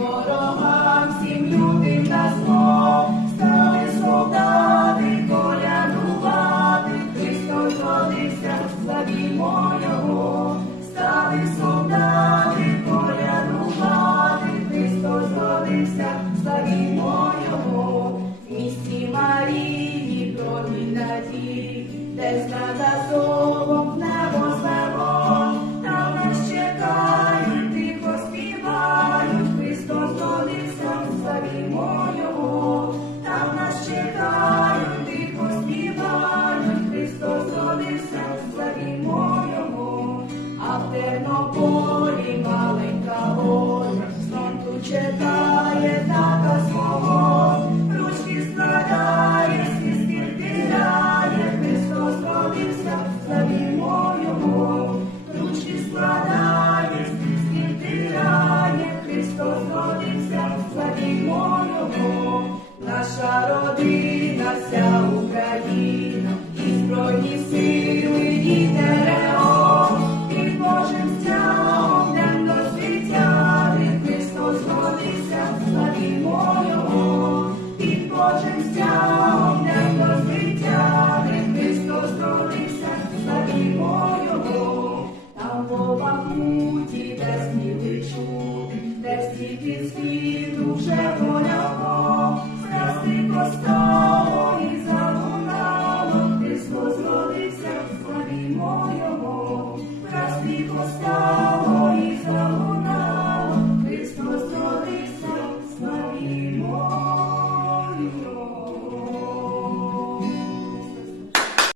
ворогам, всім людям на зло, стали солдати, колядувати, Христос родився, славімо Його, стали солдати, колядувати, Христос родився, славімо Його, в місті Марії, промінь де знада зо. Вся Україна, і сили, і ТРО, під Божим стягом, денно світяти, Христос родився, славімо Його, під Божим стягом, денно світяти, Христос родився, славімо Його, там по Бахмуті, де сміли чути, де стільки світу вже воляво, страсти просто